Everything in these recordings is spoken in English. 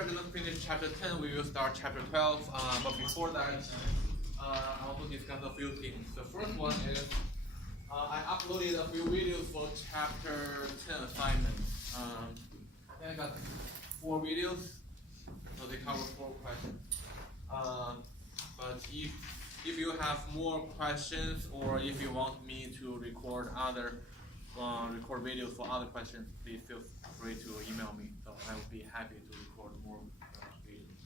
we are going to finish chapter 10, we will start chapter 12. But before that, I want to discuss a few things. The first one is I uploaded a few videos for chapter 10 assignment. I think I got 4 videos, so they cover 4 questions. But if you have more questions, or if you want me to record videos for other questions, please feel free to email me. So I will be happy to record more videos.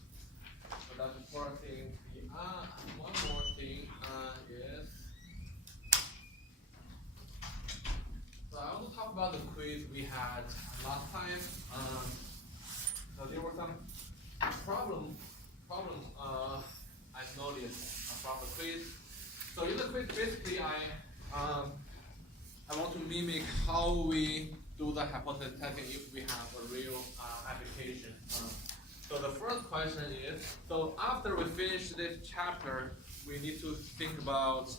So that's the first thing. One more thing is, so I want to talk about the quiz we had last time. So there were some problems I noticed from the quiz. So in the quiz, basically I want to mimic how we do the hypothesis testing if we have a real application. So the first question is, so after we finish this chapter, we need to think about,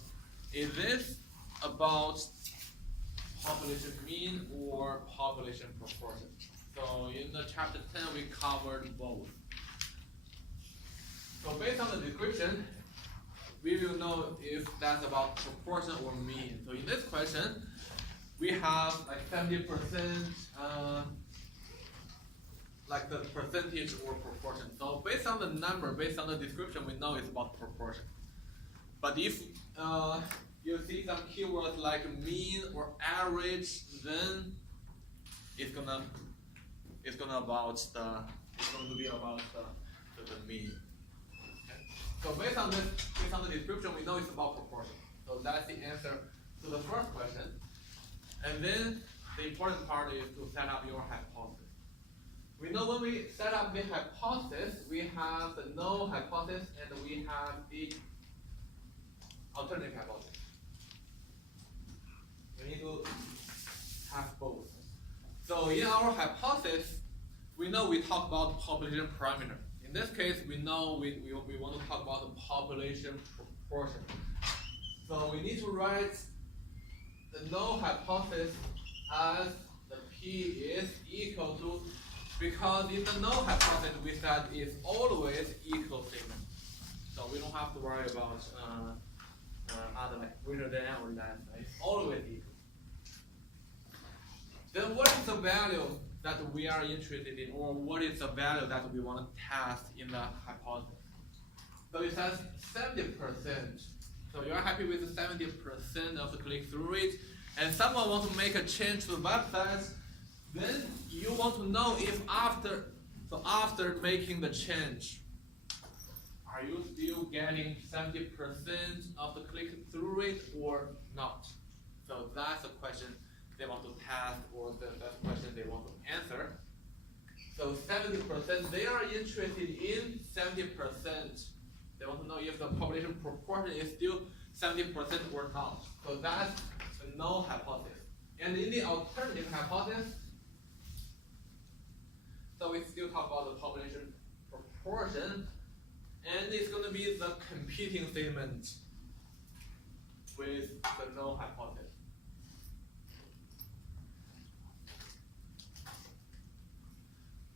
is this about population mean or population proportion? So in the chapter 10, we covered both. So based on the description, we will know if that's about proportion or mean. So in this question, we have like 70%, like the percentage or proportion. So based on the number, based on the description, we know it's about proportion. But if you see some keywords like mean or average, then it's going to be about the mean. So based on the description, we know it's about proportion. So that's the answer to the first question. And then the important part is to set up your hypothesis. We know when we set up the hypothesis, we have the null hypothesis and we have the alternative hypothesis. We need to have both. So in our hypothesis, we know we talk about population parameter. In this case, we know we want to talk about the population proportion. So we need to write the null hypothesis as the P is equal to, because in the null hypothesis we said it's always equal statement. So we don't have to worry about other like greater than or less. It's always equal. Then what is the value that we are interested in, or what is the value that we want to test in the hypothesis? So it says 70%. So you're happy with the 70% of the click-through rate, and someone wants to make a change to the website, then you want to know if after making the change, are you still getting 70% of the click-through rate or not? So that's the question they want to test, or that's the question they want to answer. So 70%, they are interested in 70%. They want to know if the population proportion is still 70% or not. So that's the null hypothesis. And in the alternative hypothesis, so we still talk about the population proportion, and it's going to be the competing statement with the null hypothesis.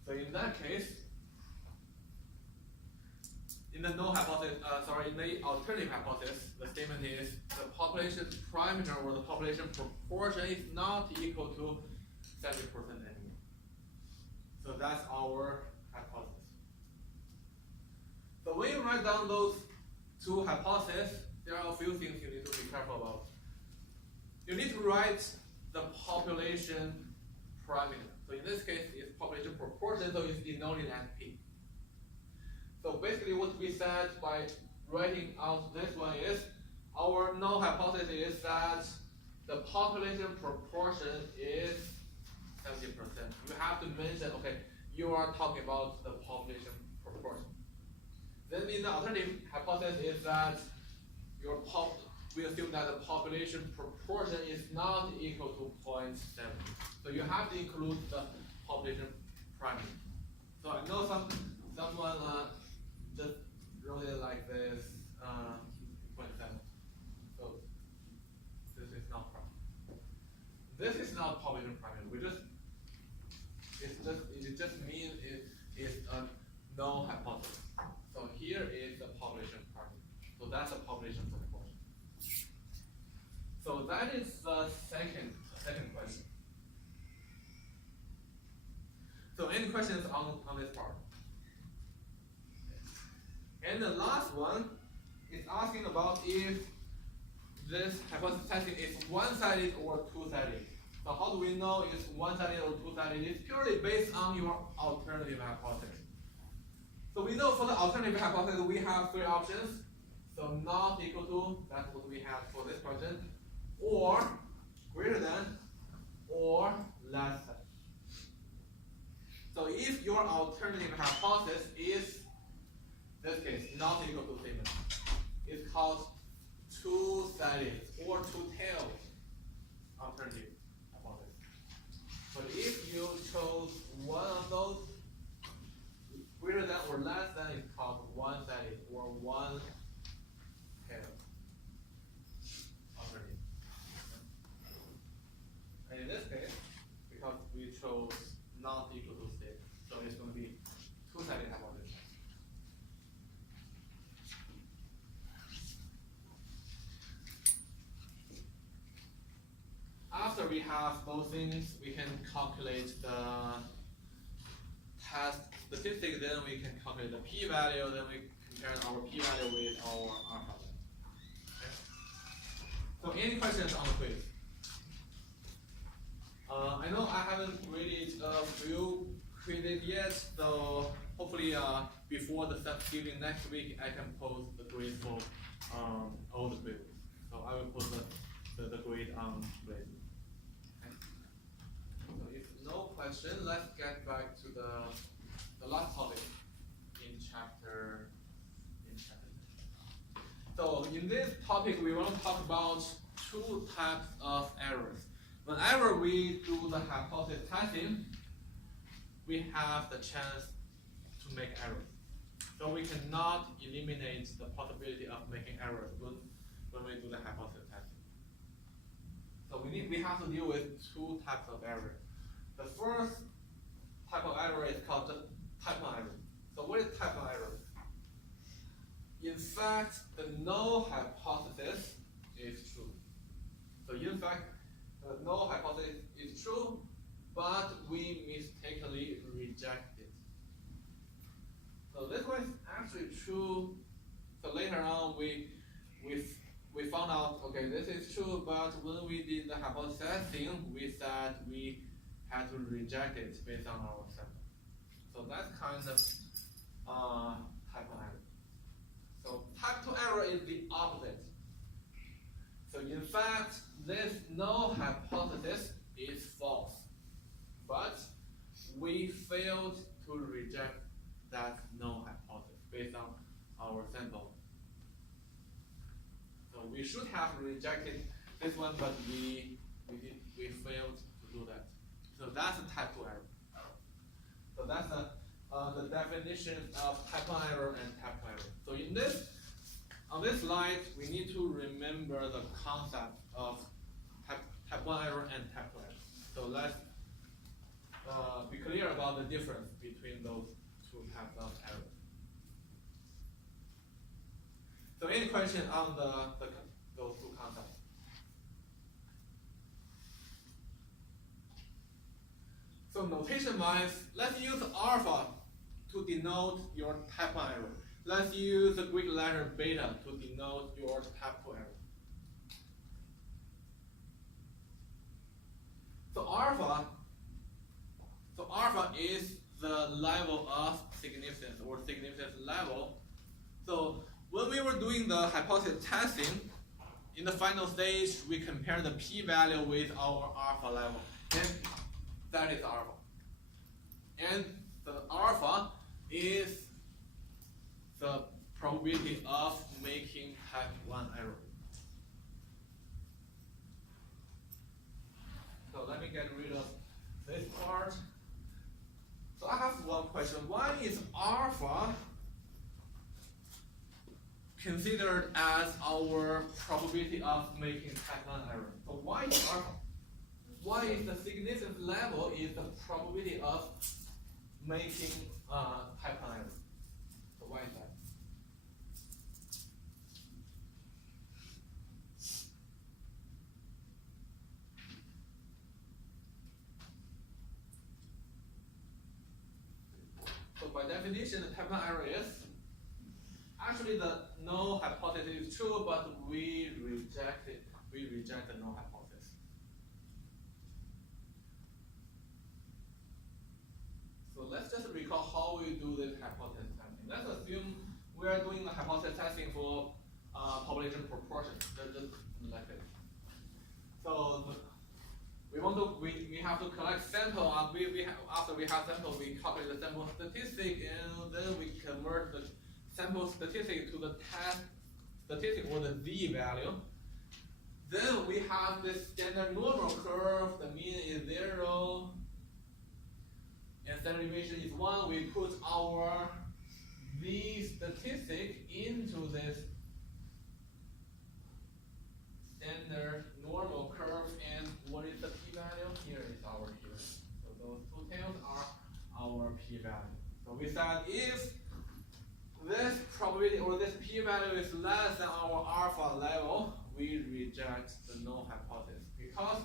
So in that case, in the null hypothesis, in the alternative hypothesis, the statement is the population parameter or the population proportion is not equal to 70% anymore. So that's our hypothesis. So when you write down those two hypotheses, there are a few things you need to be careful about. You need to write the population parameter. So in this case, it's population proportion, so it's denoted as P. So basically what we said by writing out this one is, our null hypothesis is that the population proportion is 70%. You have to mention, okay, you are talking about the population proportion. Then in the alternative hypothesis is that we assume that the population proportion is not equal to 0.7. So you have to include the population parameter. So I know someone just wrote it like this, 0.7. So this is not proper. This is not population parameter. It just means it's a no hypothesis. So here is the population parameter. So that's the population proportion. So that is the second question. So any questions on this part? And the last one is asking about if this hypothesis testing is one-sided or two-sided. So how do we know it's one-sided or two-sided? It's purely based on your alternative hypothesis. So we know for the alternative hypothesis we have three options. So not equal to, that's what we have for this question, or greater than, or less than. So if your alternative hypothesis is, this case, not equal to statement, it's called two-sided or two-tailed alternative hypothesis. But if you chose one of those, greater than or less than, it's called one-sided or one-tailed alternative. And in this case, because we chose not equal to statement, so it's going to be two-sided hypothesis. After we have those things, we can calculate the test statistic, then we can calculate the p-value, then we compare our p-value with our alpha. Okay. So any questions on the quiz? I know I haven't graded a few quizzes yet, so hopefully before the Thanksgiving next week, I can post the grade for all the quizzes. So I will post the grade on grade. Okay. So if no question, let's get back to the last topic in chapter. So in this topic, we want to talk about two types of errors. Whenever we do the hypothesis testing, we have the chance to make errors. So we cannot eliminate the possibility of making errors when we do the hypothesis testing. So we have to deal with two types of errors. The first type of error is called the type 1 error. So what is type 1 error? In fact, the null hypothesis is true. So in fact, the null hypothesis is true, but we mistakenly reject it. So this one is actually true. So later on, we found out, okay, this is true, but when we did the hypothesis testing, we said we had to reject it based on our sample. So that's kind of type 1 error. So type 2 error is the opposite. So in fact, this null hypothesis is false, but we failed to reject that null hypothesis based on our sample. So we should have rejected this one, but we failed to do that. So that's a type 2 error. So that's the definition of type 1 error and type 2 error. So on this slide, we need to remember the concept of type 1 error and type 2 error. So let's be clear about the difference between those two types of errors. So any question on those two concepts? So notation-wise, let's use alpha to denote your type 1 error. Let's use the Greek letter beta to denote your type 2 error. So alpha is the level of significance or significance level. So when we were doing the hypothesis testing, in the final stage, we compare the p-value with our alpha level, and that is alpha. And the alpha is the probability of making type 1 error. So let me get rid of this part. So I have one question. Why is alpha considered as our probability of making type 1 error? So why is alpha? Why is the significance level is the probability of making type 1 error? definition, the type 1 error is actually the null hypothesis is true, but we reject it. We reject the null hypothesis. So let's just recall how we do this hypothesis testing. Let's assume we are doing the hypothesis testing for population proportion, just like this. So we have to collect sample. After we have sample, we calculate the sample statistic, and then we convert the sample statistic to the test statistic or the z value. Then we have this standard normal curve. The mean is 0, and standard deviation is 1. We put our z statistic into this standard normal curve, and what is the p-value? Here is our p-value. So those two tails are our p-value. So we said if this probability or this p-value is less than our alpha level, we reject the null hypothesis because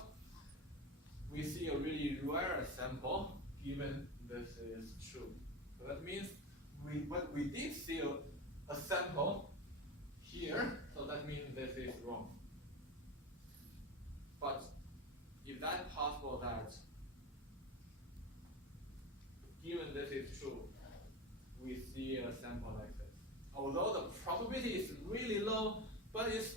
we see a really rare sample given this is true. So that means we did see a sample here, so that means this is wrong. But if that's possible that given this is true, we see a sample like this. Although the probability is really low, but it's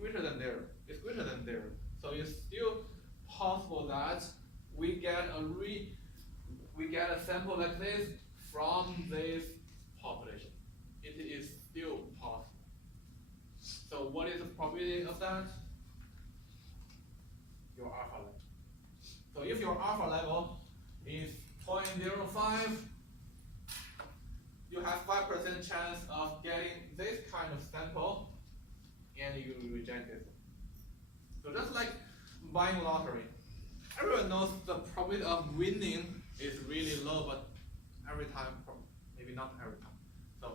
greater than 0. It's greater than 0. So it's still possible that we get a sample like this from this population. It is still possible. So what is the probability of that? Your alpha level. So if your alpha level is 0.05, you have 5% chance of getting this kind of sample, and you reject it. So just like buying lottery, everyone knows the probability of winning is really low, but every time, maybe not every time. So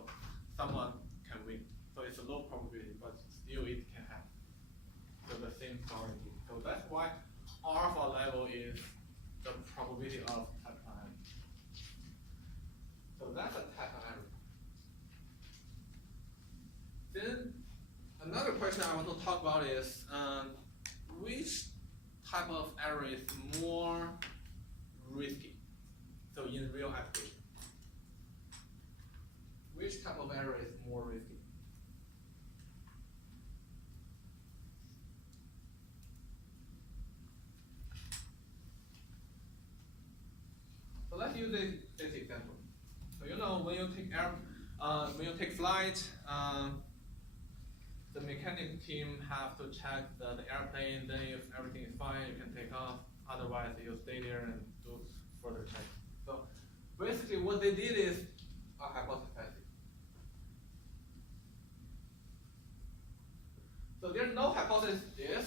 someone can win. So it's a low probability, but still it can happen. So the same story here. So that's why alpha level is the probability of type 1 error. So that's a type 1 error. Then another question I want to talk about is which type of error is more risky? So in real application, which type of error is more risky? So let's use this example. So you know when you take flight, the mechanic team have to check the airplane. Then if everything is fine, you can take off. Otherwise, you stay there and do further checks. So basically, what they did is a hypothesis testing. So there's no hypothesis is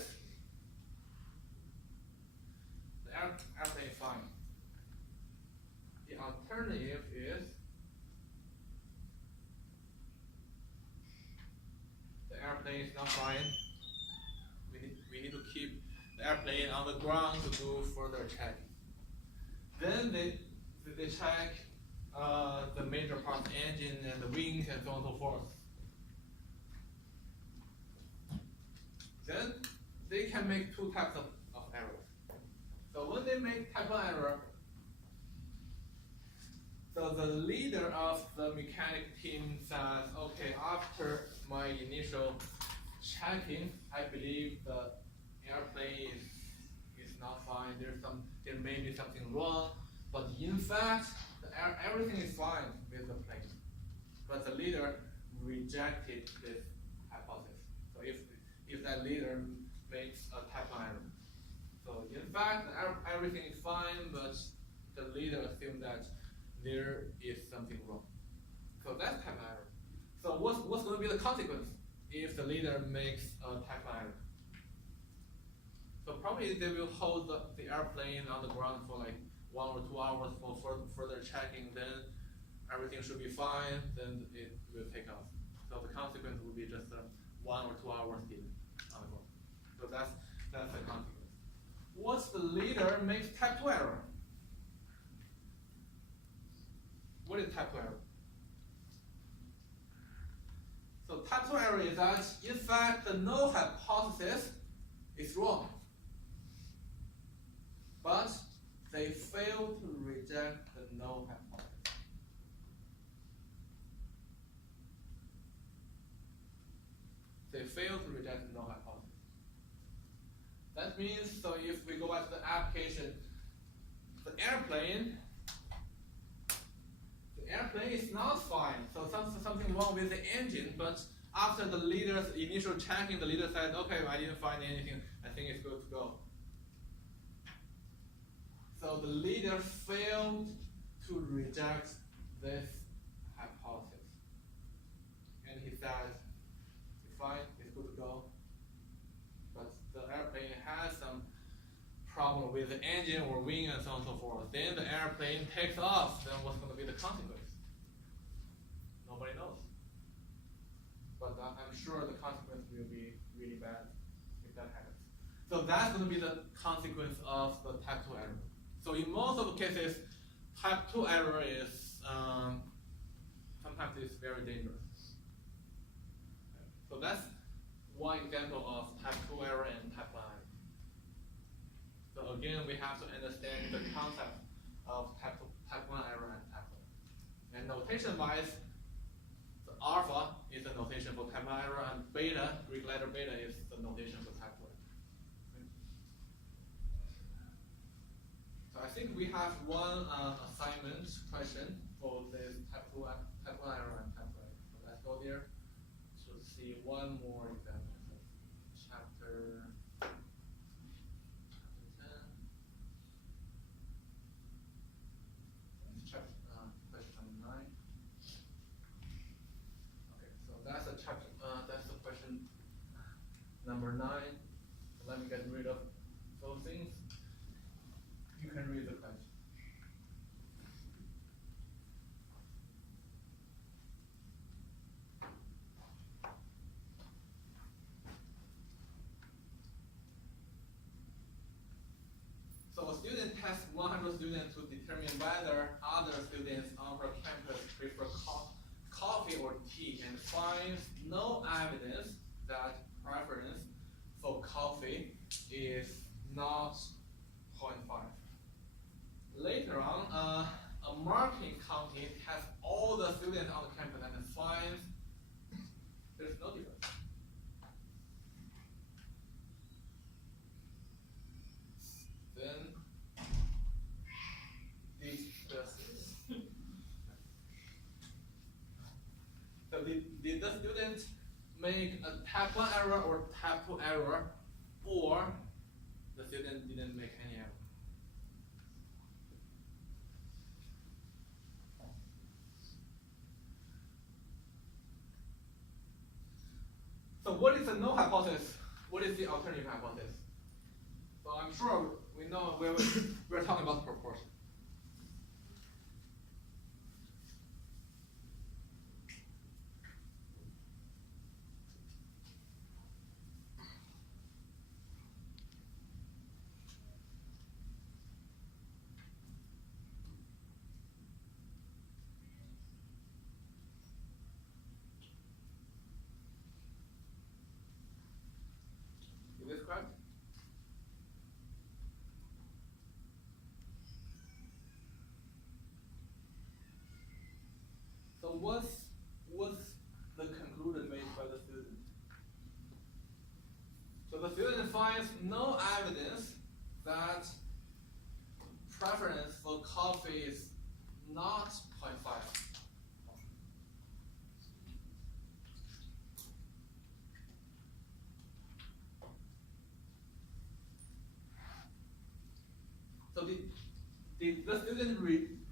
the airplane is fine. The alternative is the airplane is not fine. We need to keep the airplane on the ground to do further checking. Then they check the major parts, engine and the wings and so on and so forth. Then they can make two types of errors. So when they make type 1 error, so the leader of the mechanic team says, okay, after my initial checking, I believe the airplane is not fine. There may be something wrong, but in fact, everything is fine with the plane. But the leader rejected this hypothesis. So if that leader makes a type 1 error, so in fact everything is fine, but the leader assumed that there is something wrong. So that's type 1 error. So what's going to be the consequence if the leader makes a type 1 error? So probably they will hold the airplane on the ground for like 1 or 2 hours for further checking. Then everything should be fine. Then it will take off. So the consequence will be just 1 or 2 hours delay on the ground. So that's the consequence. Once the leader makes type 2 error, what is type 2 error? is that, in fact, the null hypothesis is wrong. But they fail to reject the null hypothesis. They fail to reject the null hypothesis. That means, so if we go back to the application, the airplane is not fine. So something wrong with the engine, but after the leader's initial checking, the leader said, okay, I didn't find anything, I think it's good to go. So the leader failed to reject this hypothesis. And he said, it's fine, it's good to go. But the airplane has some problem with the engine or wing and so on and so forth. Then the airplane takes off, then what's going to be the consequence? Nobody knows. But I'm sure the consequence will be really bad if that happens. So that's going to be the consequence of the type 2 error. So in most of the cases, type 2 error is, sometimes it's very dangerous. So that's one example of type 2 error and type 1 error. So again, we have to understand the concept of type 1 error and type 1. And notation-wise, the alpha is the notation for type 1 error, and beta, Greek letter beta, is the notation for type 2 error. So I think we have one assignment question for this type 1 error and type 2 error. So let's go there to see one more example. Chapter 10. Question 9. Okay, so that's a chapter. That's the question number 9. So let me get rid of those things. You can read the question. So a student tests 100 students to determine whether other students on her campus prefer coffee or tea, and finds no evidence that preference for coffee is not 0.5. Later on, a marketing company tests all the students on the campus and finds there's no difference. Then did the student make a type 1 error or type 2 error, or the student didn't make any error? So what is the null hypothesis? What is the alternative hypothesis? So I'm sure we know we're talking about proportion. Is this correct? So what's the conclusion made by the student? So the student finds no evidence that preference for coffee is not 0.5. So did the student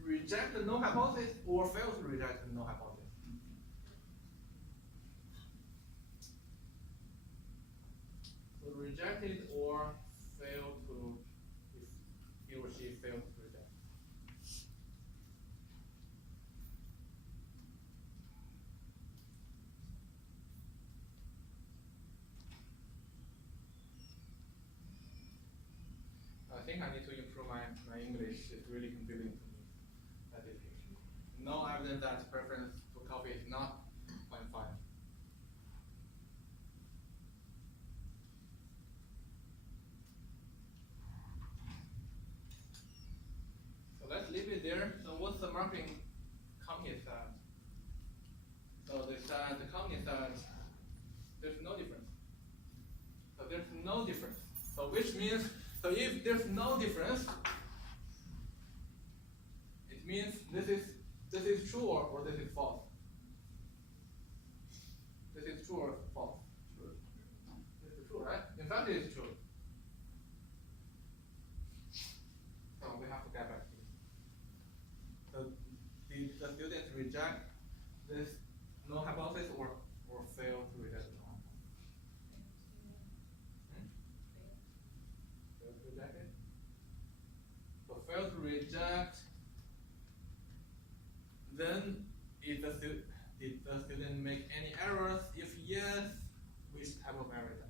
reject the null hypothesis or fail to reject the null hypothesis? So rejected or failed to, if he or she failed to reject. I think I need to improve my English. It's really confusing to me. That is no evidence that preference for coffee is not 0.5. there. So what's the marketing company said? So they said the company said there's no difference. So there's no difference. So which means, so if there's no difference, it means this is true or this is false. This is true or false? True. This is true, right? In fact, it is true. So we have to get back to this. So the students reject this null hypothesis or fail to reject the null hypothesis. Fail to reject it. So fail to reject. Then did the student make any errors? If yes, which type of error is that?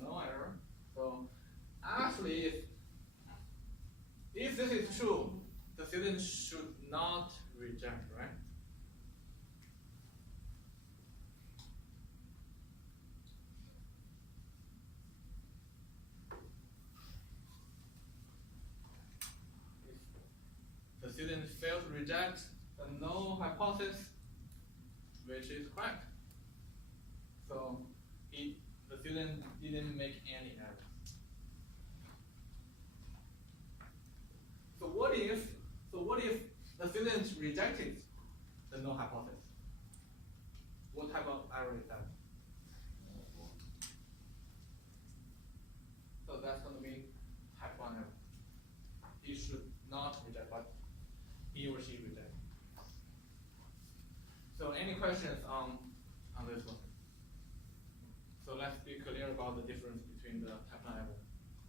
No error. So actually, if this is true, the student should not reject, right? If the student fails to reject the null hypothesis, which is correct. So the student didn't make any errors. So what if the student rejected the null hypothesis? What type of error is that? So that's going to be type 1 error. He should not reject, but he or she reject. So any questions on this one? So let's be clear about the difference between the type 1 error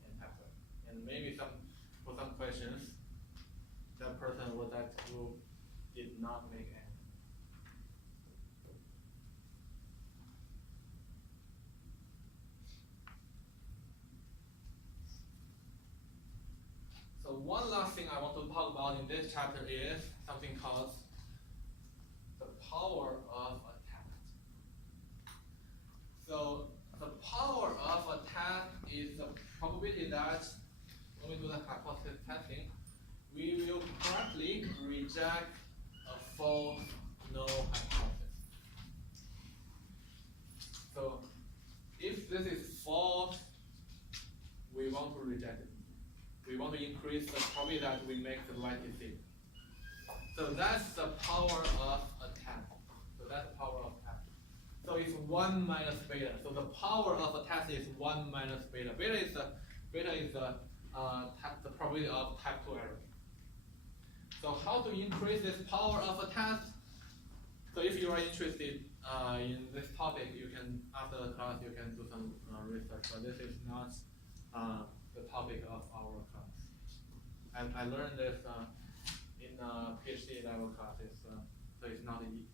and type 2. And maybe for some questions, that person was that who did not make any. So one last thing I want to talk about in this chapter is something called the power of a test. So the power of a test is the probability that when we do the hypothesis testing, we will correctly reject a false null hypothesis. So if this is false, we want to reject it. We want to increase the probability that we make the right decision. So that's the power of a test. So that's the power of test. So it's 1 minus beta. So the power of a test is 1 minus beta. Beta is the probability of type 2 error. So how to increase this power of a test? So if you are interested in this topic, you can, after the class, you can do some research. But this is not the topic of our class. And I learned this in PhD level classes, so it's not in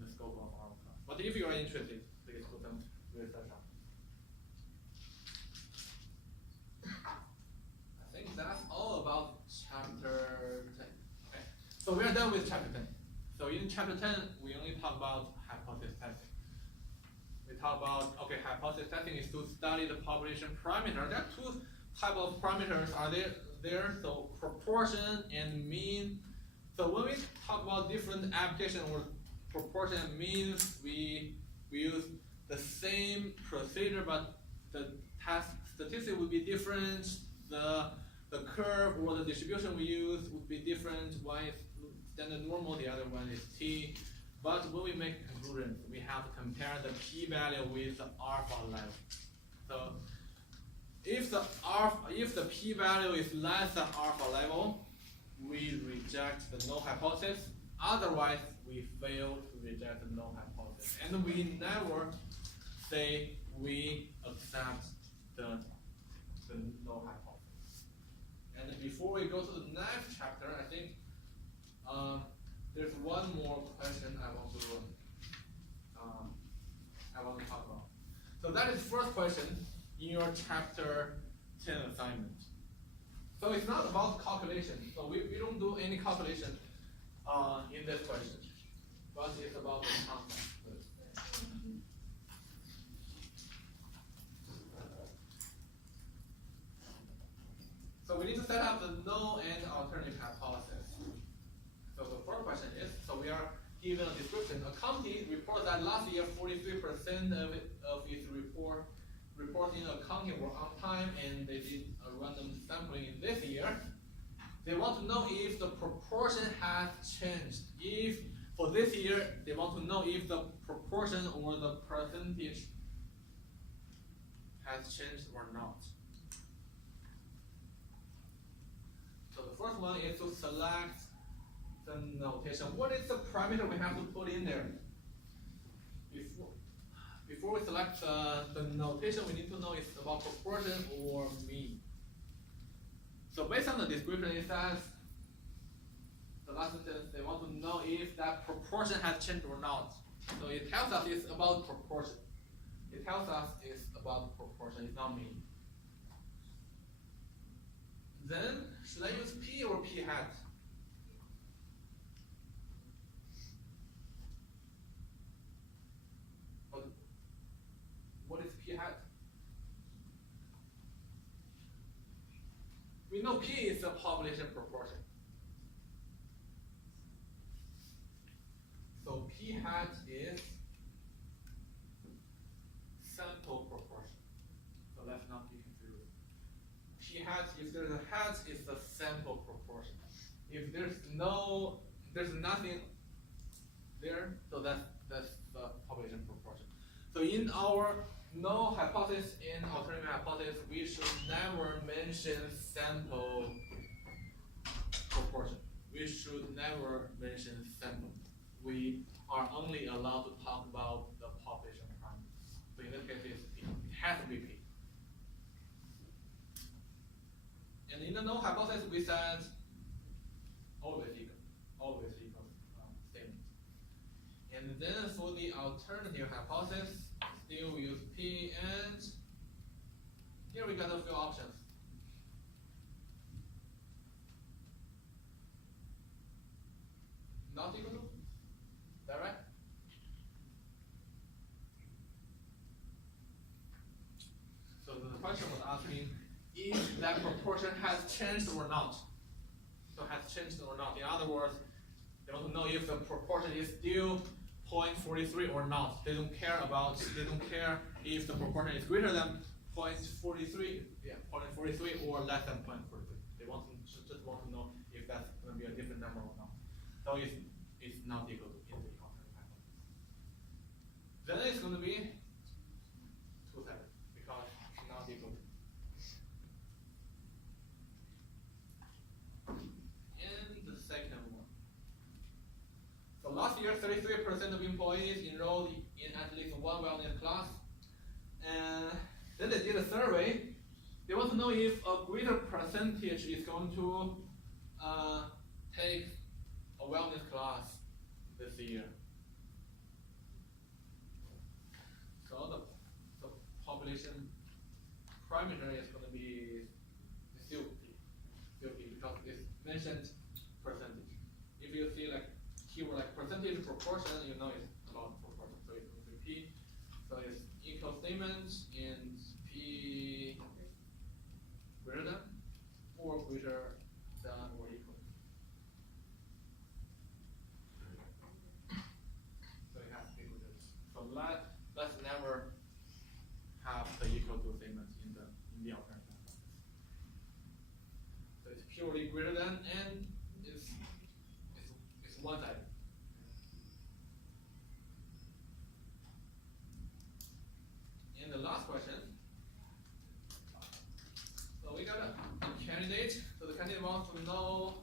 the scope of our class. But if you are interested, please do some research on it. I think that's all about chapter 10. Okay, so we are done with chapter 10. So in chapter 10, we only talk about hypothesis testing. We talk about, okay, hypothesis testing is to study the population parameter. There are two types of parameters are there, so proportion and mean. So when we talk about different application or proportion and means, we use the same procedure, but the test statistic would be different. The curve or the distribution we use would be different. One is standard normal, the other one is t. But when we make conclusions, we have to compare the p-value with the alpha level. So if the p-value is less than alpha level, we reject the null hypothesis. Otherwise, we fail to reject the null hypothesis. And we never say we accept the null hypothesis. And before we go to the next chapter, I think there's one more question I want to talk about. So that is first question in your chapter 10 assignment. So it's not about calculation. So we don't do any calculation in this question, but it's about the concept. given a description. A company reports that last year 43% of its reports in accounting were on time, and they did a random sampling this year. They want to know if the proportion has changed. If for this year, they want to know if the proportion or the percentage has changed or not. So the first one is to select the notation. What is the parameter we have to put in there? Before we select the notation, we need to know if it's about proportion or mean. So based on the description, it says, the last sentence, they want to know if that proportion has changed or not. So it tells us it's about proportion. It tells us it's about proportion, it's not mean. Then, should I use P or P hat? What is P hat? We know P is the population proportion. So P hat is sample proportion. So let's not be confused. P hat, if there's a hat, is the sample proportion. If there's nothing there, so that's the population proportion. So in our null hypothesis and alternative hypothesis, we should never mention sample proportion. We should never mention sample. We are only allowed to talk about the population parameter. So in this case, it's P. It has to be P. And in the null hypothesis, we said always equal statement. And then for the alternative hypothesis, still use P, and here we got a few options. Not equal to? Is that right? So the question was asking if that proportion has changed or not. So has changed or not. In other words, they want to know if the proportion is still 0.43 or not. They don't care if the proportion is greater than 0.43, yeah, 0.43 or less than 0.43. They just want to know if that's going to be a different number or not. So it's not equal to in the alternative hypothesis. Then it's going to be 2/7 because it's not equal to. And the second one. So last year, 33% of employees enrolled in at least one wellness class. And then they did a survey. They want to know if a greater percentage is going to take a wellness class this year. So the population parameter is going to be still P because it's mentioned percentage. If you see like keyword like percentage proportion, you know it's about proportion. So it's going to be P. So it's equal statements and P greater than or greater than or equal. So it has to be equal to this. So let's never have the equal to statement in the alternative. So it's purely greater than and it's one-sided. And the last question. So we got a candidate. So the candidate wants to know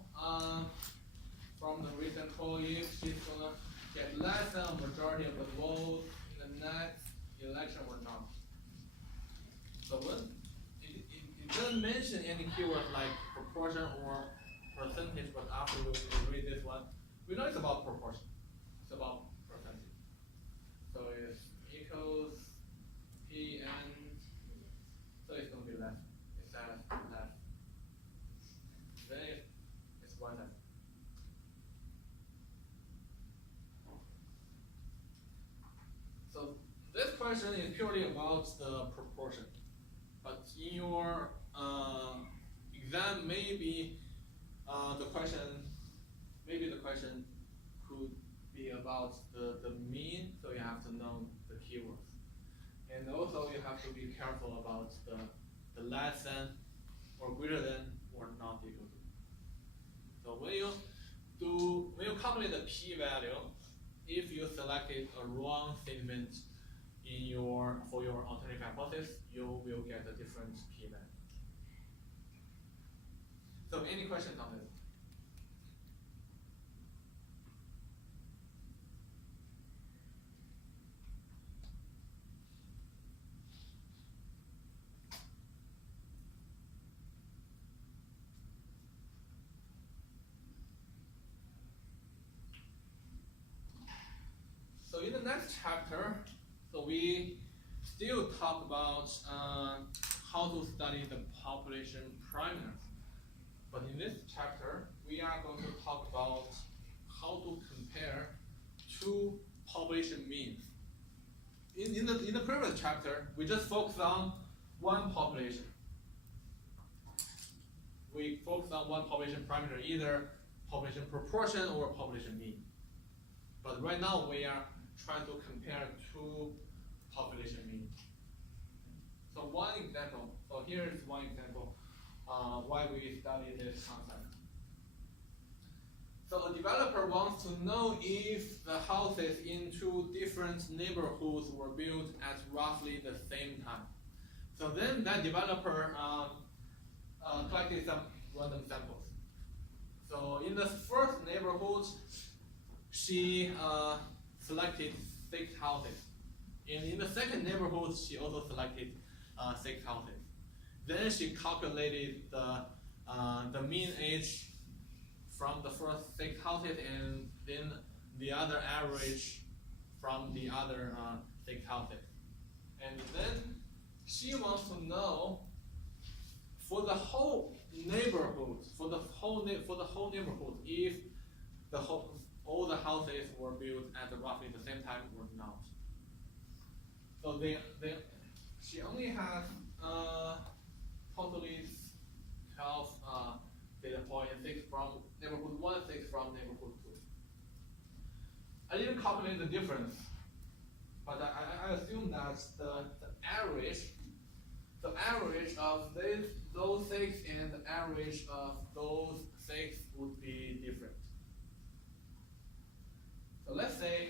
from the recent poll if she's gonna get less than a majority of the votes in the next election or not. So when it doesn't mention any keyword like proportion or percentage, but after we read this one, we know it's about proportion. It's about percentage. So it's equals P and so it's going to be less. It's less. Then it's one less. So this question is purely about the proportion. But in your exam, maybe the question could be about the mean, so you have to know the keywords. And also you have to be careful about the less than or greater than or not equal to. So when you calculate the p-value, if you selected a wrong statement for your alternative hypothesis, you will get a different p-value. So any questions on this? So in the next chapter, so we still talk about how to study the population parameters. But in this chapter, we are going to talk about how to compare two population means. In the previous chapter, we just focused on one population. We focused on one population parameter, either population proportion or population mean. But right now, we are trying to compare two population means. So one example, so here is one example why we study this concept. So a developer wants to know if the houses in two different neighborhoods were built at roughly the same time. So then that developer collected some random samples. So in the first neighborhood, she selected 6 houses. And in the second neighborhood, she also selected 6 houses. Then she calculated the mean age from the first 6 houses and then the other average from the other 6 houses. And then she wants to know for the whole neighborhood, if all the houses were built at roughly the same time or not. So she only has totally 12 data points, 6 from neighborhood 1, 6 from neighborhood 2. I didn't calculate the difference, but I assume that the average of those 6 and the average of those 6 would be different. So let's say,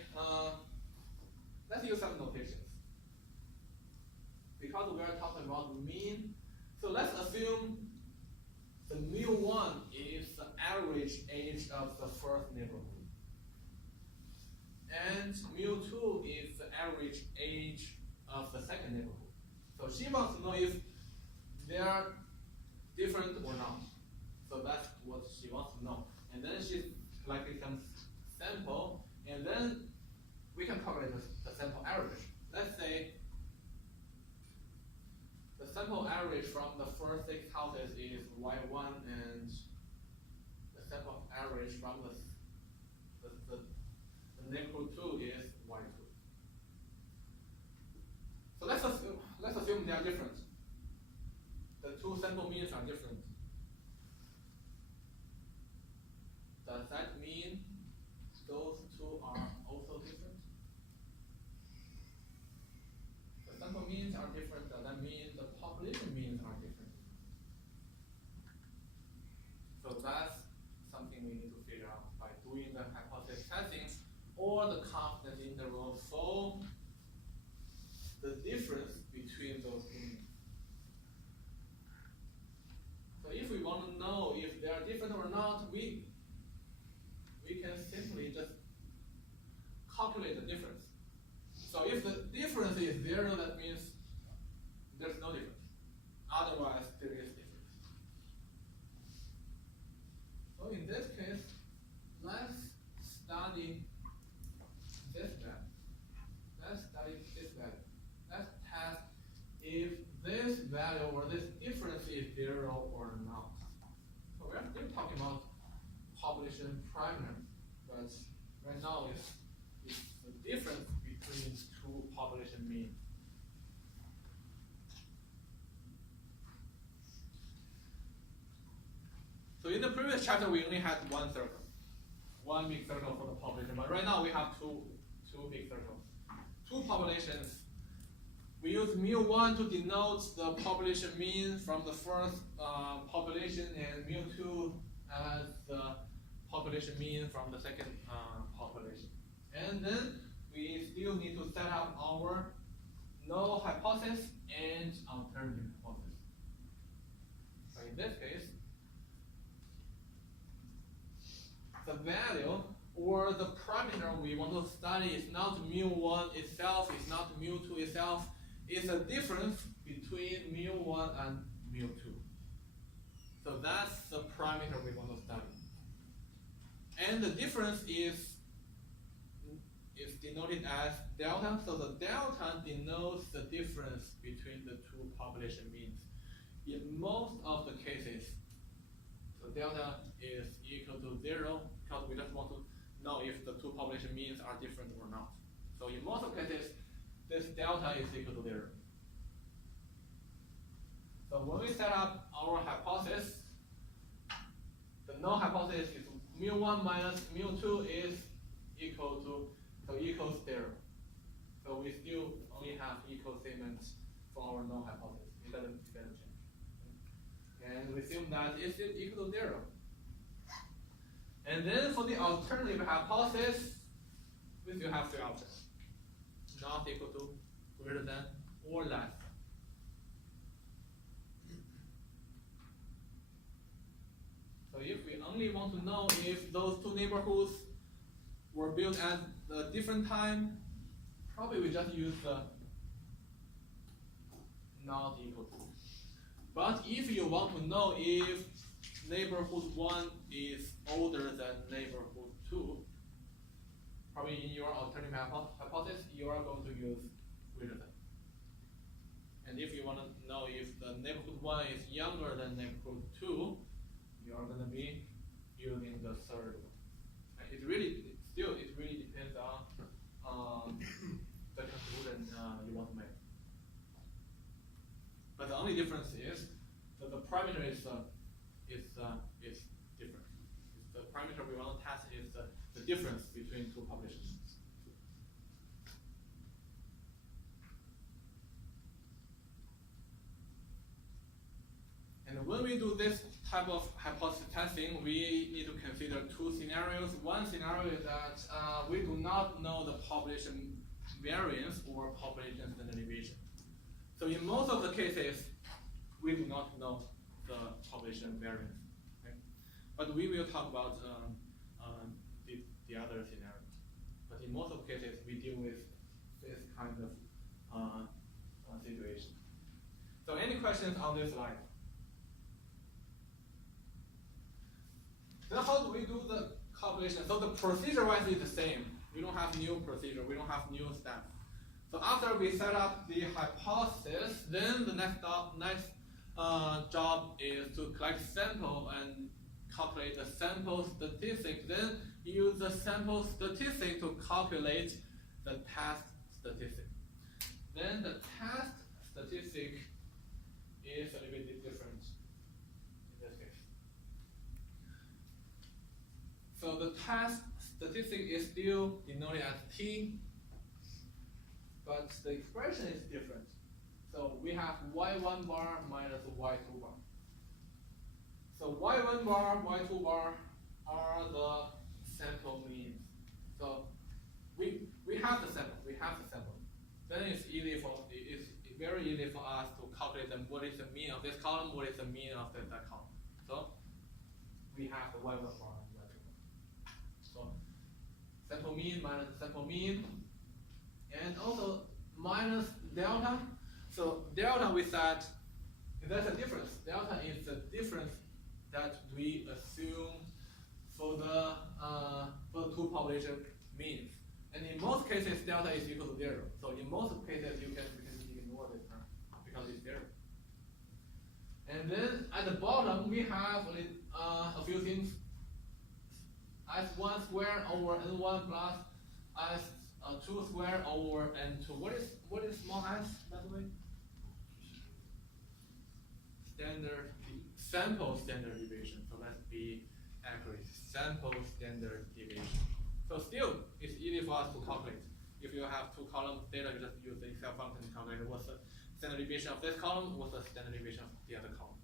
let's use some notations. Because we are talking about mean, so let's assume the mu1 is the average age of the first neighborhood. And mu2 is the average age of the second neighborhood. So she wants to know if they are different or not. So that's what she wants to know. And then she collected some sample, and then we can calculate the sample average. Let's say the sample average from the first 6 houses is y1, and the sample average from the neighborhood 2 is y2. So let's assume they are different. The 2 sample means are different. Does that mean those 2 are also different? The sample means are different. Does that mean the population means are different? So that's something we need to figure out by doing the hypothesis testing or the confidence interval for the difference between those means. So if we want to know if they are different or not, we can simply just calculate the difference. So if the difference is 0, that means there's no difference. Otherwise, there is difference. So in this case, let's study this value. Let's study this value. Let's test if this value or this difference is 0 or not. So we're still talking about population parameters, but right now it's the difference between 2 population means. So in the previous chapter, we only had one circle. one big circle for the population. But right now we have two big circles, two populations. We use mu1 to denote the population mean from the first population, and mu2 as the population mean from the second population. And then we still need to set up our null hypothesis and alternative hypothesis. So in this case, the value or the parameter we want to study is not mu1 itself, it's not mu2 itself, it's a difference between mu1 and mu2. So that's the parameter we want to study. And the difference is denoted as delta. So the delta denotes the difference between the two population means. In most of the cases, so delta is equal to 0 because we just want to know if the two population means are different or not. So in most of cases, this delta is equal to 0. So when we set up our hypothesis, the null hypothesis is mu1 minus mu2 is equal to, so equals 0. So we still only have equal statements for our null hypothesis. It doesn't change. And we assume that it's equal to 0. And then for the alternative hypothesis, we still have three options. Not equal to, greater than, or less. So if we only want to know if those two neighborhoods were built at a different time, probably we just use the not equal to. But if you want to know if neighborhood 1 is older than neighborhood 2, probably in your alternative hypothesis, you are going to use greater than. And if you want to know if the neighborhood 1 is younger than neighborhood 2, you are going to be using the third one. And it really depends on the conclusion you want to make. But the only difference is that the parameter is different. The parameter we want to test is the difference between two populations. And when we do this type of hypothesis testing, we need to consider two scenarios. One scenario is that we do not know the population variance or population standard deviation. So in most of the cases, we do not know the population variance. Okay? But we will talk about the other scenario. But in most of the cases, we deal with this kind of situation. So any questions on this slide? Then how do we do the calculation? So the procedure-wise is the same. We don't have new procedure. We don't have new steps. So after we set up the hypothesis, then the next job is to collect sample and calculate the sample statistic. Then use the sample statistic to calculate the test statistic. Then the test statistic is a little bit different in this case. So the test statistic is still denoted as T, but the expression is different. So we have y1 bar minus y2 bar. So y1 bar, y2 bar are the sample means. So we have the sample. Then it's very easy for us to calculate them. What is the mean of this column? What is the mean of that column? So we have the y1 bar and y2 bar. So sample mean minus sample mean, and also minus delta. So delta we said that's a difference. Delta is the difference that we assume for the two population means. And in most cases, delta is equal to 0. So in most cases, you can ignore this term because it's 0. And then at the bottom, we have a few things. S1 squared over n1 plus S2 squared over n2. What is small s, by the way? Sample standard deviation. So let's be accurate. Sample standard deviation. for us to calculate. If you have two columns data, you just use the Excel function to calculate what's the standard deviation of this column, what's the standard deviation of the other column.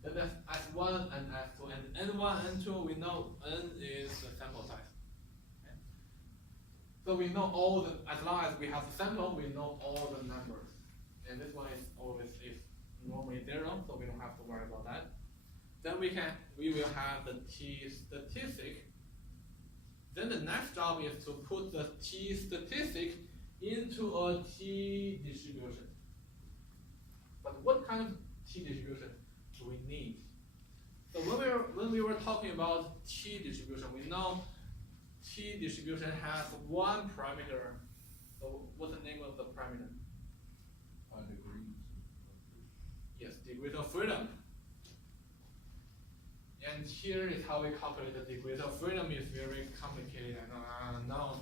Then that's S1 and S2, and N1, N2, we know N is the sample size. Okay? So we know all the, as long as we have the sample, we know all the numbers. And this one is always is normally 0, so we don't have to worry about that. Then we will have the T statistic. Then the next job is to put the T statistic into a T distribution. But what kind of T distribution do we need? So when we were talking about T distribution, we know T distribution has one parameter. So what's the name of the parameter? Degrees. Yes, degrees of freedom. And here is how we calculate the degrees of freedom. Is very complicated and unknown.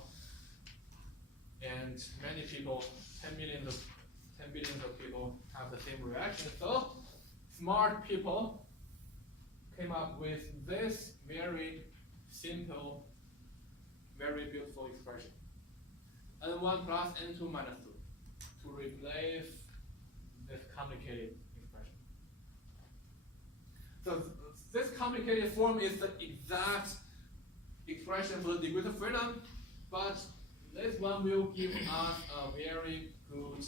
And many people, 10 billion of people have the same reaction. So smart people came up with this very simple, very beautiful expression. N1 plus N2 minus 2 to replace this complicated expression. So this complicated form is the exact expression for the degrees of freedom, but this one will give us a very good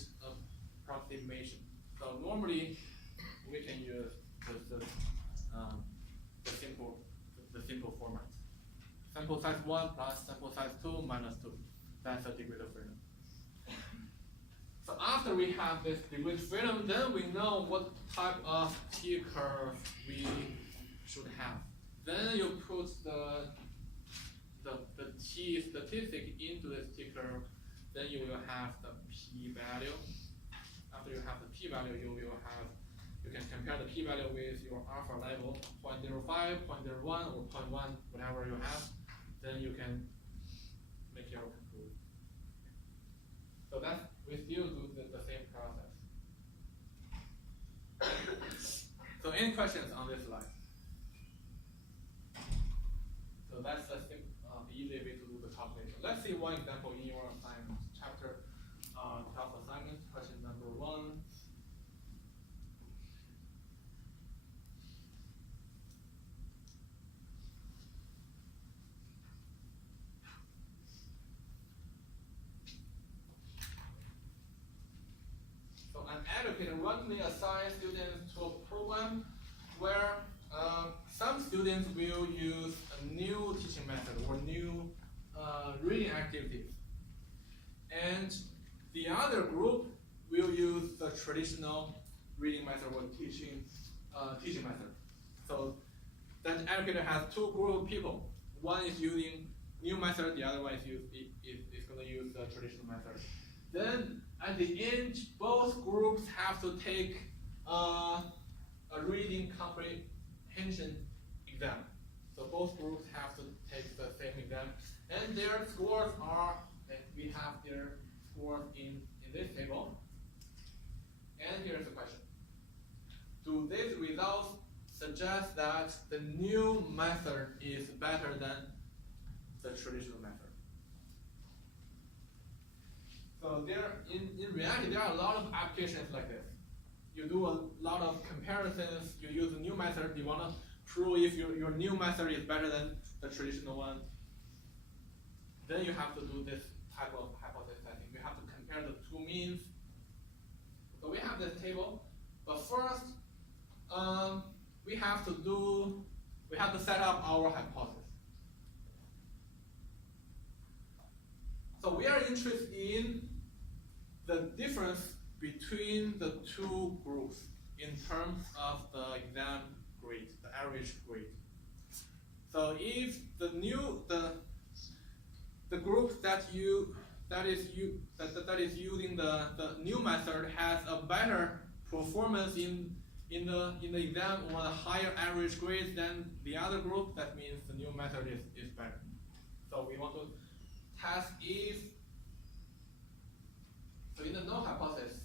approximation. So normally we can use the simple format. Sample size 1 plus sample size 2 minus 2. That's the degree of freedom. So after we have this degree of freedom, then we know what type of T curve we should have. Then you put the T statistic into this T curve, then you will have the p-value. After you have the p-value, you can compare the p-value with your alpha level, 0.05, 0.01, or 0.1, whatever you have. Then you can make your conclusion. So that's, we still do the same process. So any questions on this slide? So that's the easy way to do the calculation. Let's see one example in your assignment, chapter 12 assignment, question number 1. So an educator randomly assigns students to a program where some students will use a new teaching method or new reading activities, and the other group will use the traditional reading method or teaching method. So that educator has two groups of people. One is using new method, the other one is going to use the traditional method. Then at the end, both groups have to take a reading comprehension exam. So both groups have to take the same exam, and their scores are, we have their scores in this table. And here's the question. Do these results suggest that the new method is better than the traditional method? So in reality, there are a lot of applications like this. You do a lot of comparisons, you use a new method, you want to prove if your new method is better than the traditional one. Then you have to do this type of hypothesis testing. You have to compare the two means. So we have this table, but first, we have to set up our hypothesis. So we are interested in the difference between the two groups in terms of the exam grade, the average grade. So if the group that is using the new method has a better performance in the exam or a higher average grade than the other group, that means the new method is better. So we want to test if, so in the null hypothesis,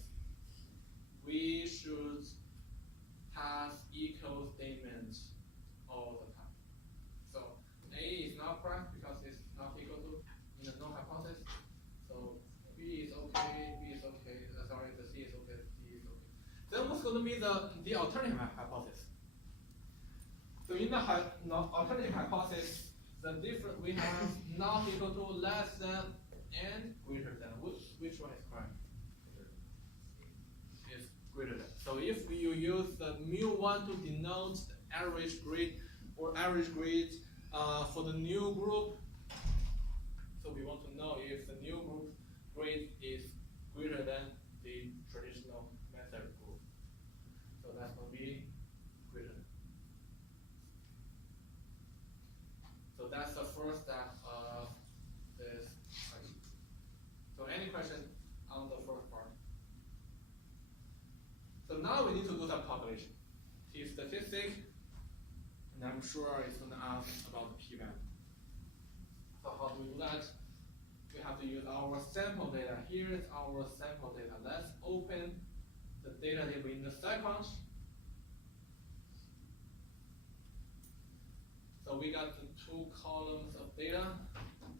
we should have equal statements all the time. So A is not correct because it's not equal to in the null hypothesis. Then what's going to be the alternative hypothesis? So in the alternative hypothesis, the difference we have not equal to, less than, and greater than. Which one is correct? Is greater than. So if you use the mu1 to denote the average grade or average grade for the new group, so we want to know if the new group grade is greater than the traditional method group. So that's going to be greater than. So that's the first step of this question. So any question on the first part? So now we need to do some calculation. T-statistic, and I'm sure it's going to ask about the p-value. So how do we do that? We have to use our sample data. Here is our sample data. Let's open the data table in the SciQuant. So we got the two columns of data.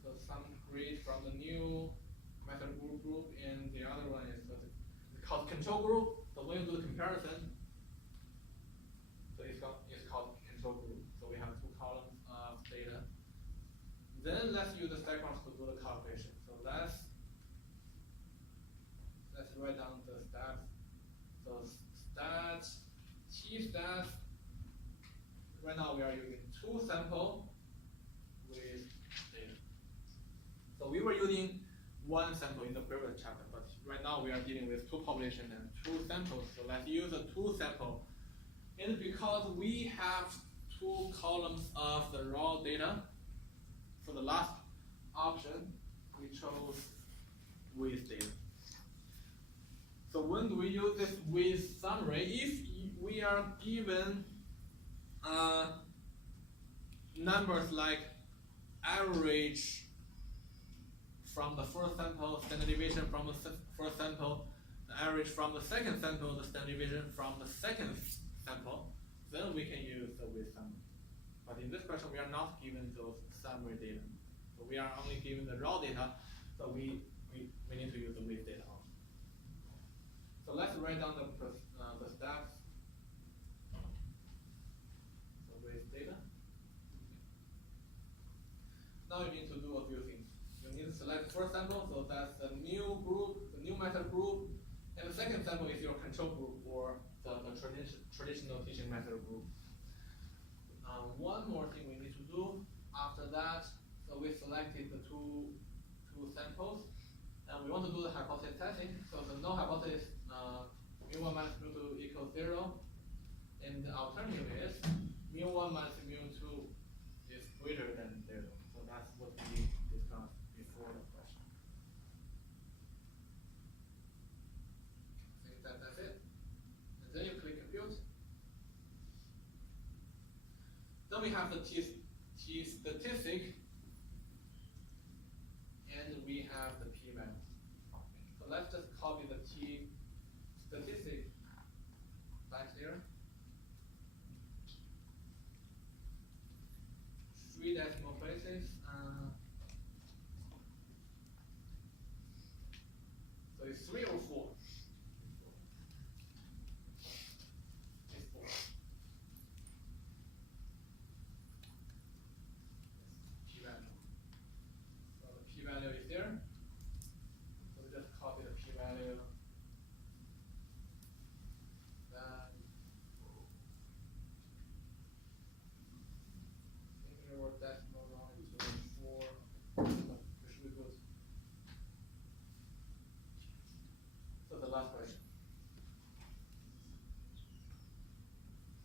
So some grade from the new method group, and the other one is called control group. So when you do the comparison, so it's called control group. So we have two columns of data. Then let's use the SciQuant to do the calculation. So let's write down the stats. So stats, T-stats. Right now we are using two samples with data. So we were using one sample in the previous chapter, but right now we are dealing with two populations and two samples. So let's use the two sample. And because we have two columns of the raw data, for the last option, we chose with data. So when do we use this with summary? If we are given numbers like average from the first sample, standard deviation from the first sample, the average from the second sample, the standard deviation from the second sample, then we can use the with summary. But in this question, we are not given those summary data. So we are only given the raw data, so we need to use the with data also. So let's write down the steps. So with data. Now you need to do a few things. You need to select the first sample, so that's the new group, the new method group, and the second sample is your control group or the traditional teaching method group. One more thing we need to do after that, so we selected the two samples, and we want to do the hypothesis testing. So the null hypothesis, mu1 minus mu2 equals 0, and the alternative is mu1 minus mu2 is greater than 0. So that's what we discussed before the question. I think that's it. And then you click compute. Then we have the T-statistic, and we have the p-value. So let's just copy the T-statistic back there. 3 decimal places. So it's 3 or 4? It's 4. P-value. So the p-value is there. So we just copy the p-value. Or decimal wrong to 4, which should be good. So the last question.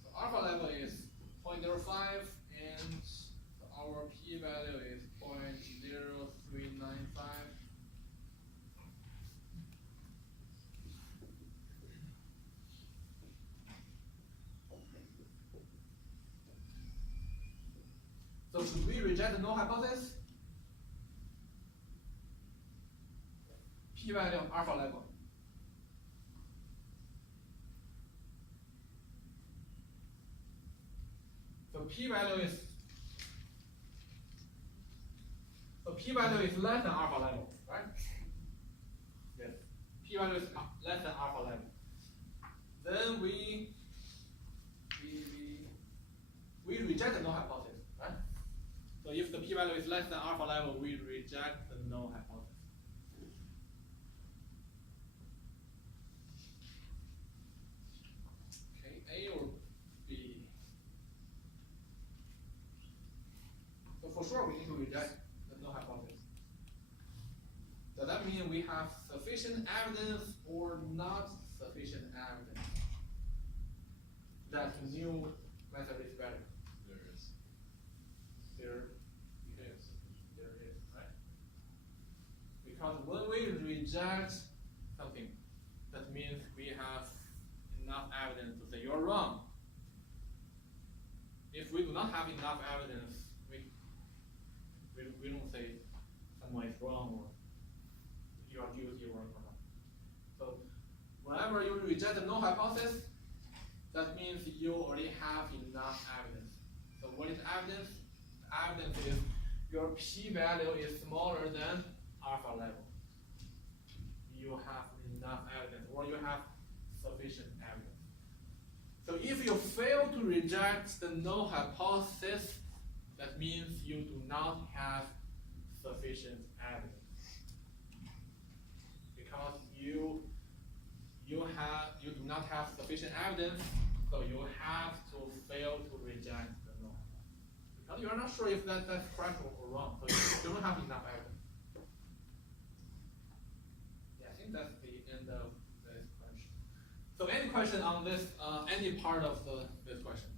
So alpha level is 0.05 and our p-value is 0.0395. So should we reject the null hypothesis? P-value alpha level. So p-value is less than alpha level, right? Yes. P-value is less than alpha level. Then then we reject the null hypothesis, right? So if the p-value is less than alpha level, we reject the null hypothesis. Okay, A or B? So for sure we need to reject the null hypothesis. Does that mean we have sufficient evidence or not sufficient evidence that new method is better? There is. There is, right? Because when we reject something, that means we have enough evidence to say you're wrong. If we do not have enough evidence, we don't say someone is wrong or you are guilty or not. So whenever you reject the null hypothesis, that means you already have enough evidence. So what is evidence? The evidence is your p-value is smaller than alpha level. You have enough evidence, or you have sufficient evidence. So if you fail to reject the null hypothesis, that means you do not have sufficient evidence. Because you do not have sufficient evidence, so you have to fail to reject the null. Because you are not sure if that's correct or wrong, so you don't have enough evidence. Yeah, I think that's the end of this question. So any question on this, any part of this question?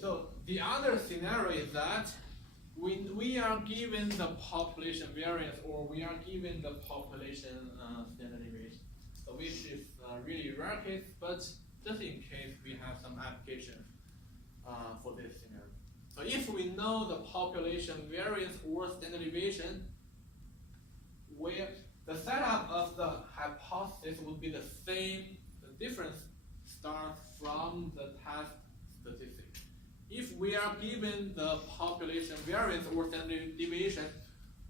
So the other scenario is that when we are given the population variance or we are given the population standard deviation, so which is a really rare case, but just in case we have some application for this scenario. So if we know the population variance or standard deviation, where the setup of the hypothesis would be the same, the difference starts from the test statistic. If we are given the population variance or standard deviation,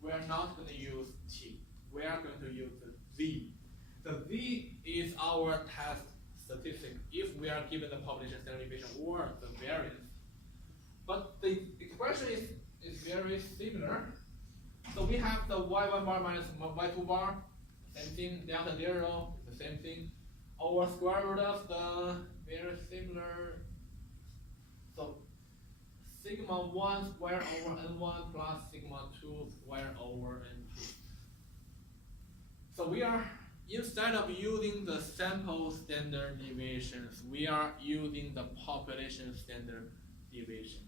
we are not going to use T. We are going to use the Z. The Z is our test statistic if we are given the population standard deviation or the variance. But the expression is very similar. So we have the y1 bar minus y2 bar, same thing, delta 0 is the same thing. Our square root of the very similar. So sigma 1 squared over n1 plus sigma 2 squared over n2. So we are, instead of using the sample standard deviations, we are using the population standard deviations.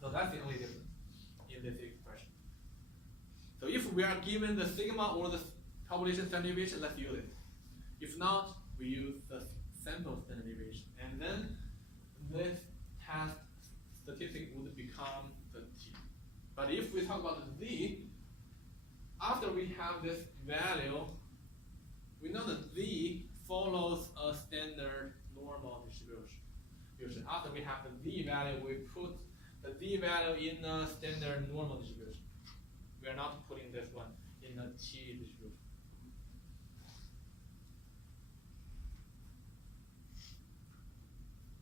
So that's the only difference in this expression. So if we are given the sigma or the population standard deviation, let's use it. If not, we use the sample standard deviation. And then this test statistic would become the T. But if we talk about the Z, after we have this value, we know that Z follows a standard normal distribution. After we have the Z value, we put the Z value in a standard normal distribution. We are not putting this one in a T distribution.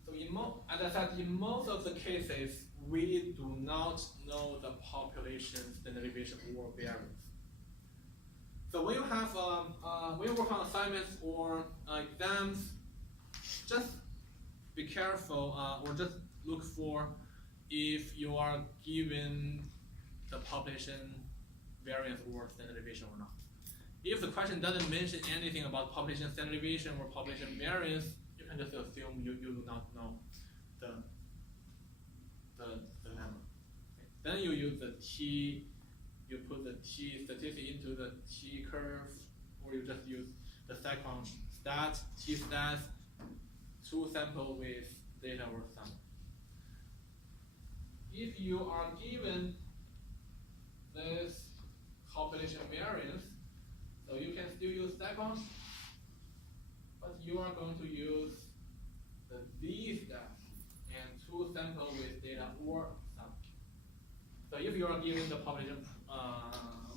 So as I said, in most of the cases, we do not know the population standard deviation or variance. So when you have when you work on assignments or exams, just be careful or just look for if you are given the population variance or standard deviation or not. If the question doesn't mention anything about population standard deviation or population variance, you can just assume you do not know the number. Okay. Then you use the T, you put the T statistic into the T curve, or you just use the second stat, T stats, to sample with data or sample. If you are given this population variance, so you can still use second you are going to use the Z step and two samples with data or sum. So if you are given the population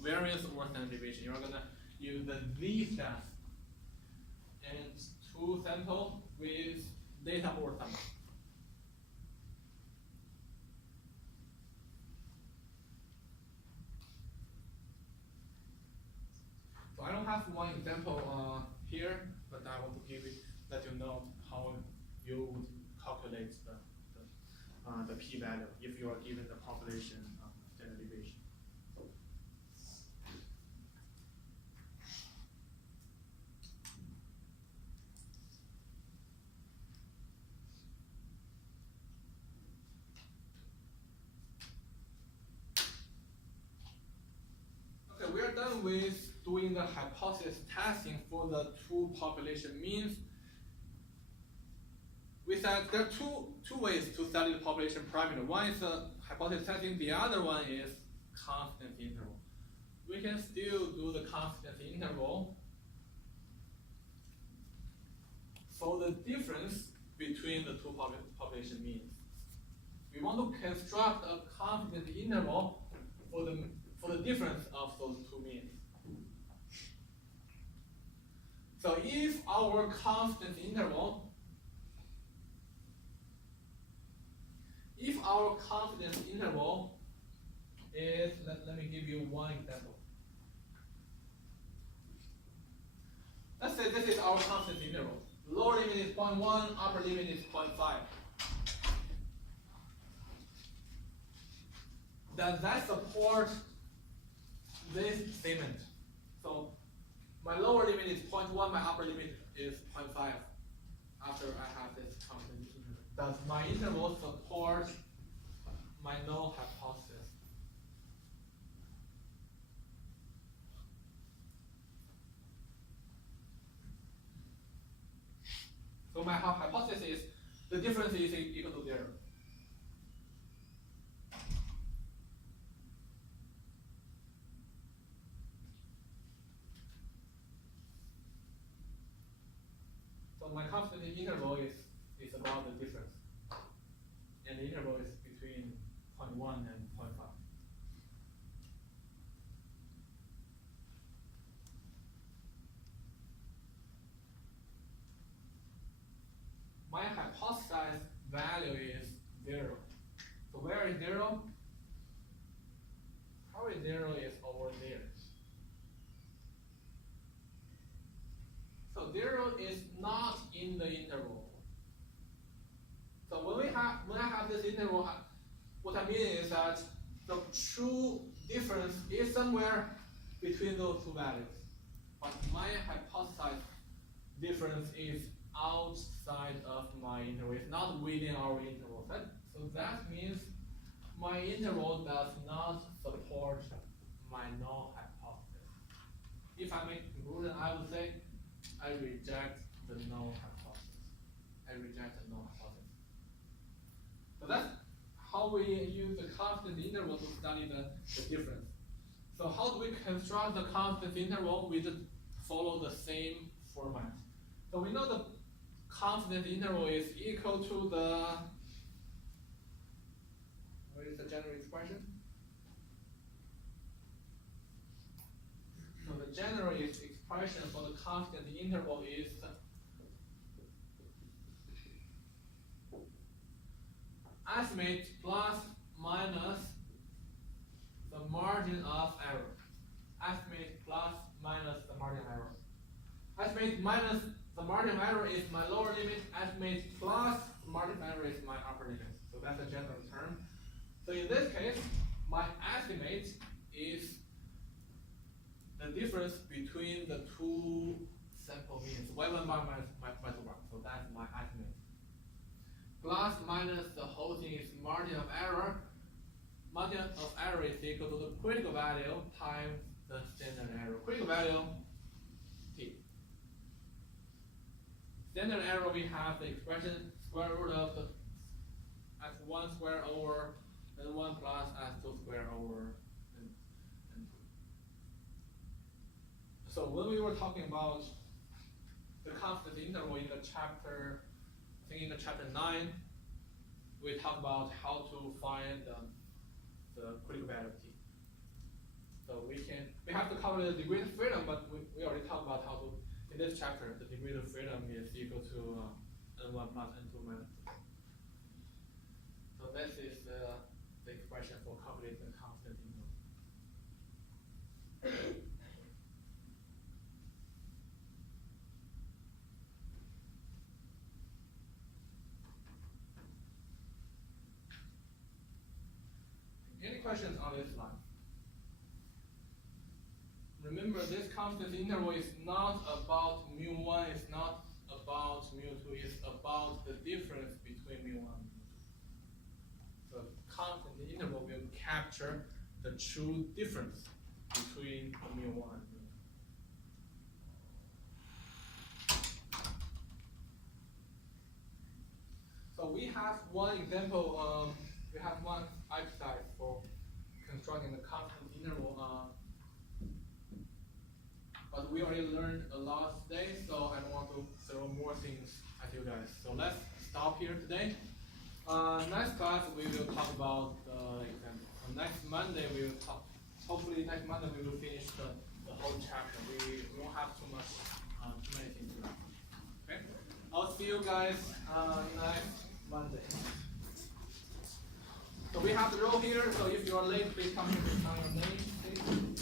variance or standard deviation, you're gonna use the Z step and two samples with data or sum. So I don't have one example here, but I want to let you know how you would calculate the p-value if you are given the population standard deviation. Okay, we are done with doing the hypothesis testing for the two population means. We said there are two ways to study the population parameter. One is hypothesis testing, the other one is confidence interval. We can still do the confidence interval for the difference between the two population means. We want to construct a confidence interval for the difference of those two means. So if our confidence interval is, let me give you one example. Let's say this is our confidence interval. Lower limit is 0.1, upper limit is 0.5. Does that support this statement? So my lower limit is 0.1, my upper limit is 0.5 after I have this confidence interval. Does my interval support my null hypothesis? So my hypothesis is the difference is equal to 0. So my confidence interval is about the difference. And the interval is between 0.1 and 0.5. My hypothesized value is 0. So where is 0? Probably 0 is over there. So 0 is not in the interval. So when I have this interval, what I mean is that the true difference is somewhere between those two values. But my hypothesized difference is outside of my interval. It's not within our interval. So that means my interval does not support my null hypothesis. If I make conclusion, I would say I reject the null hypothesis. I reject the null hypothesis. So that's how we use the confidence interval to study the difference. So how do we construct the confidence interval? We just follow the same format. So we know the confidence interval is equal to the, what is the general expression? So the general expression for the confidence interval is estimate plus minus the margin of error. Estimate plus minus the margin of error. Estimate minus the margin of error is my lower limit. Estimate plus margin of error is my upper limit. So that's a general term. So in this case, my estimate is the difference between the two sample means. Y1 bar minus Y2 bar. So that's my estimate. Plus minus the whole thing is margin of error. Margin of error is equal to the critical value times the standard error. Critical value, t. Standard error, we have the expression square root of the s1 square over n1 plus s2 square over n2. So when we were talking about the constant interval in the chapter, I think in the chapter 9, we talk about how to find the critical value of t. So we have to cover the degree of freedom, but we already talked about how to, in this chapter, the degree of freedom is equal to n1 plus n2 minus 2. So this is the expression for calculating the constant interval. Any questions on this line? Remember, this constant interval is not about mu1, it's not about mu2, it's about the difference between mu1 and mu2. So constant interval will capture the true difference between mu1 and mu2. So we have one example, we have one exercise for constructing the constant interval, but we already learned a lot today, so I don't want to throw more things at you guys. So let's stop here today. Next class we will talk about the example. Next Monday we will talk. Hopefully next Monday we will finish the whole chapter. We won't have too many things to learn. Okay. I'll see you guys next Monday. So we have the rule here. So if you are late, please come here to sign your name, please.